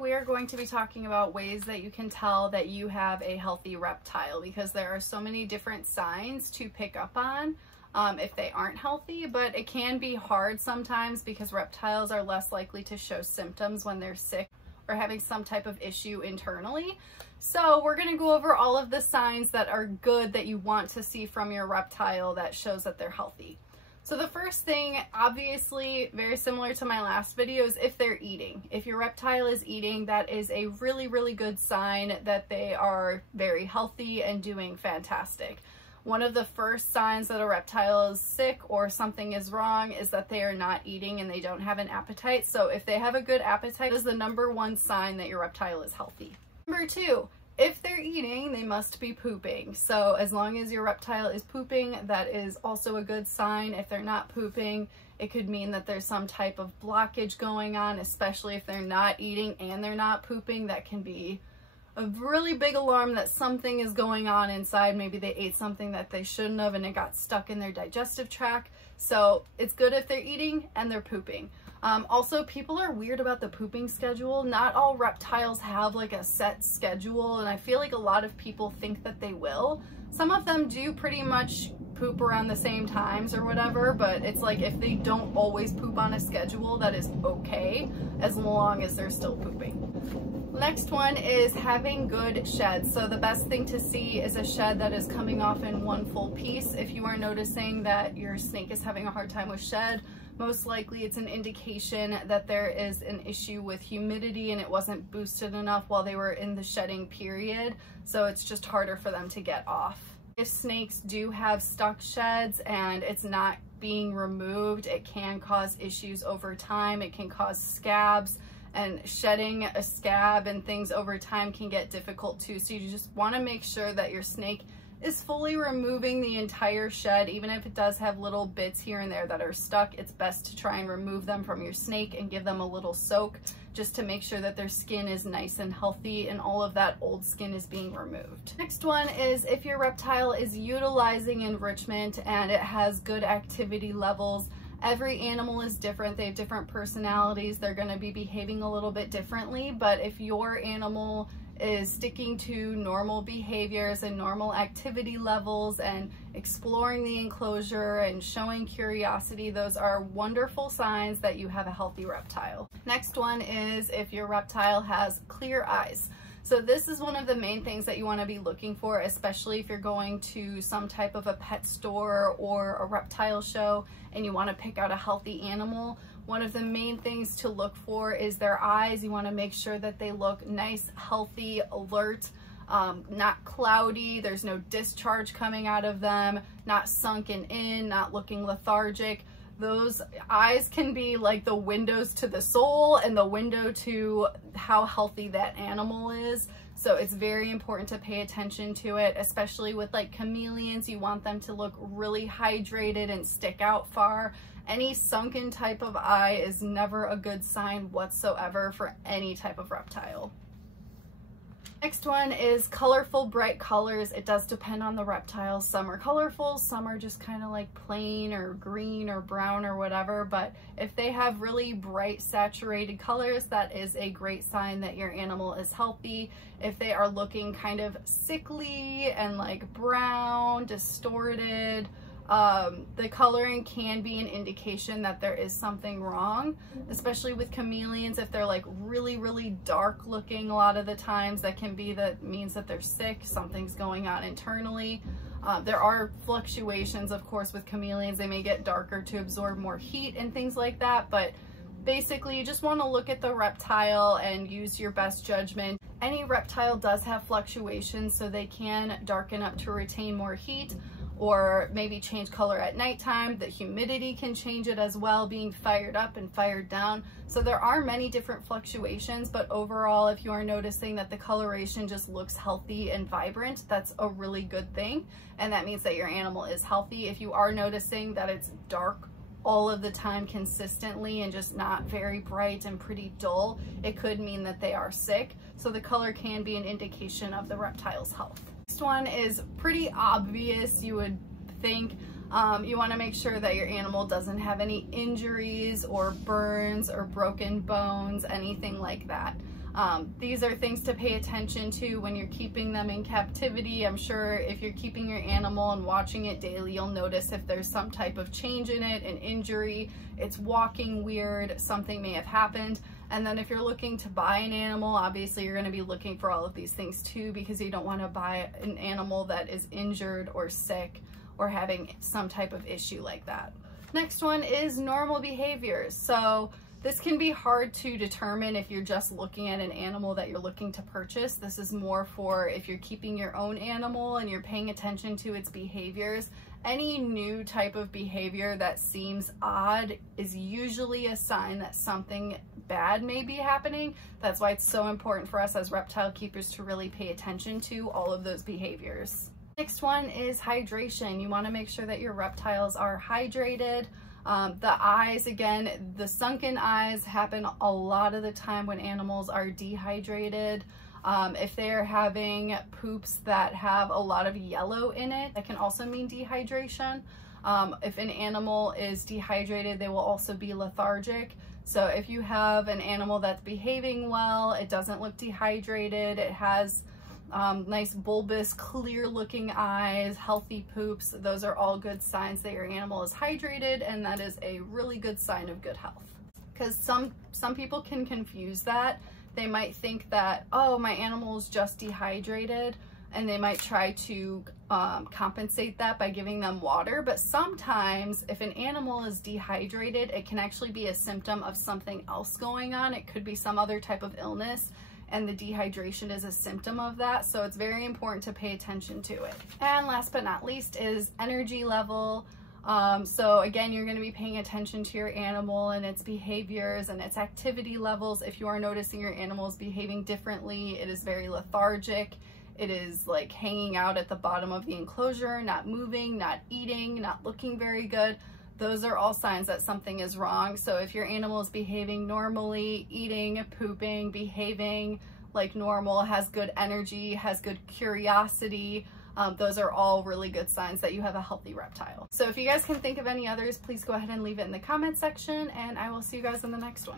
we are going to be talking about ways that you can tell that you have a healthy reptile, because there are so many different signs to pick up on if they aren't healthy, but it can be hard sometimes because reptiles are less likely to show symptoms when they're sick or having some type of issue internally. So we're going to go over all of the signs that are good that you want to see from your reptile that shows that they're healthy. So the first thing, obviously very similar to my last video, is if they're eating. If your reptile is eating, that is a really, really good sign that they are very healthy and doing fantastic. One of the first signs that a reptile is sick or something is wrong is that they are not eating and they don't have an appetite. So if they have a good appetite, is the #1 sign that your reptile is healthy. Number 2, if they're eating, they must be pooping. So as long as your reptile is pooping, that is also a good sign. If they're not pooping, it could mean that there's some type of blockage going on, especially if they're not eating and they're not pooping. That can be a really big alarm that something is going on inside. Maybe they ate something that they shouldn't have and it got stuck in their digestive tract. So it's good if they're eating and they're pooping. Also, people are weird about the pooping schedule. Not all reptiles have like a set schedule, and I feel like a lot of people think that they will. Some of them do pretty much poop around the same times or whatever, but it's like if they don't always poop on a schedule, that is okay as long as they're still pooping. Next one is having good sheds. So the best thing to see is a shed that is coming off in one full piece. If you are noticing that your snake is having a hard time with shed, most likely it's an indication that there is an issue with humidity and it wasn't boosted enough while they were in the shedding period. So it's just harder for them to get off. If snakes do have stuck sheds and it's not being removed, it can cause issues over time. It can cause scabs, and shedding a scab and things over time can get difficult too. So you just want to make sure that your snake is fully removing the entire shed. Even if it does have little bits here and there that are stuck, it's best to try and remove them from your snake and give them a little soak just to make sure that their skin is nice and healthy and all of that old skin is being removed. Next one is if your reptile is utilizing enrichment and it has good activity levels. Every animal is different. They have different personalities. They're going to be behaving a little bit differently, but if your animal is sticking to normal behaviors and normal activity levels and exploring the enclosure and showing curiosity, those are wonderful signs that you have a healthy reptile. Next one is if your reptile has clear eyes. So this is one of the main things that you want to be looking for, especially if you're going to some type of a pet store or a reptile show and you want to pick out a healthy animal. One of the main things to look for is their eyes. You want to make sure that they look nice, healthy, alert, not cloudy, there's no discharge coming out of them, not sunken in, not looking lethargic. Those eyes can be like the windows to the soul and the window to how healthy that animal is. So it's very important to pay attention to it, especially with like chameleons. You want them to look really hydrated and stick out far. Any sunken type of eye is never a good sign whatsoever for any type of reptile. Next one is colorful, bright colors. It does depend on the reptiles. Some are colorful, some are just kind of like plain or green or brown or whatever. But if they have really bright, saturated colors, that is a great sign that your animal is healthy. If they are looking kind of sickly and like brown, distorted, the coloring can be an indication that there is something wrong, especially with chameleons. If they're like really, really dark looking, a lot of the times that means that they're sick, something's going on internally. There are fluctuations, of course, with chameleons. They may get darker to absorb more heat and things like that, but basically you just want to look at the reptile and use your best judgment. Any reptile does have fluctuations, so they can darken up to retain more heat, or maybe change color at nighttime. The humidity can change it as well, being fired up and fired down. So there are many different fluctuations, but overall, if you are noticing that the coloration just looks healthy and vibrant, that's a really good thing. And that means that your animal is healthy. If you are noticing that it's dark all of the time consistently and just not very bright and pretty dull, it could mean that they are sick. So the color can be an indication of the reptile's health. Next one is pretty obvious, you would think. You want to make sure that your animal doesn't have any injuries or burns or broken bones, anything like that. These are things to pay attention to when you're keeping them in captivity. I'm sure if you're keeping your animal and watching it daily, you'll notice if there's some type of change in it, an injury, it's walking weird, something may have happened. And then if you're looking to buy an animal, obviously you're going to be looking for all of these things too, because you don't want to buy an animal that is injured or sick or having some type of issue like that. Next one is normal behaviors. So this can be hard to determine if you're just looking at an animal that you're looking to purchase. This is more for if you're keeping your own animal and you're paying attention to its behaviors. Any new type of behavior that seems odd is usually a sign that something bad may be happening. That's why it's so important for us as reptile keepers to really pay attention to all of those behaviors. Next one is hydration. You want to make sure that your reptiles are hydrated. The eyes, again, the sunken eyes happen a lot of the time when animals are dehydrated. If they're having poops that have a lot of yellow in it, that can also mean dehydration. If an animal is dehydrated, they will also be lethargic. So if you have an animal that's behaving well, it doesn't look dehydrated, it has nice bulbous clear looking eyes, healthy poops, those are all good signs that your animal is hydrated, and that is a really good sign of good health. Because some people can confuse that. They might think that, oh, my animal is just dehydrated, and they might try to compensate that by giving them water. But sometimes if an animal is dehydrated, it can actually be a symptom of something else going on. It could be some other type of illness, and the dehydration is a symptom of that. So it's very important to pay attention to it. And last but not least is energy level. So again, you're going to be paying attention to your animal and its behaviors and its activity levels. If you are noticing your animal is behaving differently, it is very lethargic, it is like hanging out at the bottom of the enclosure, not moving, not eating, not looking very good, those are all signs that something is wrong. So if your animal is behaving normally, eating, pooping, behaving like normal, has good energy, has good curiosity, those are all really good signs that you have a healthy reptile. So if you guys can think of any others, please go ahead and leave it in the comment section, and I will see you guys in the next one.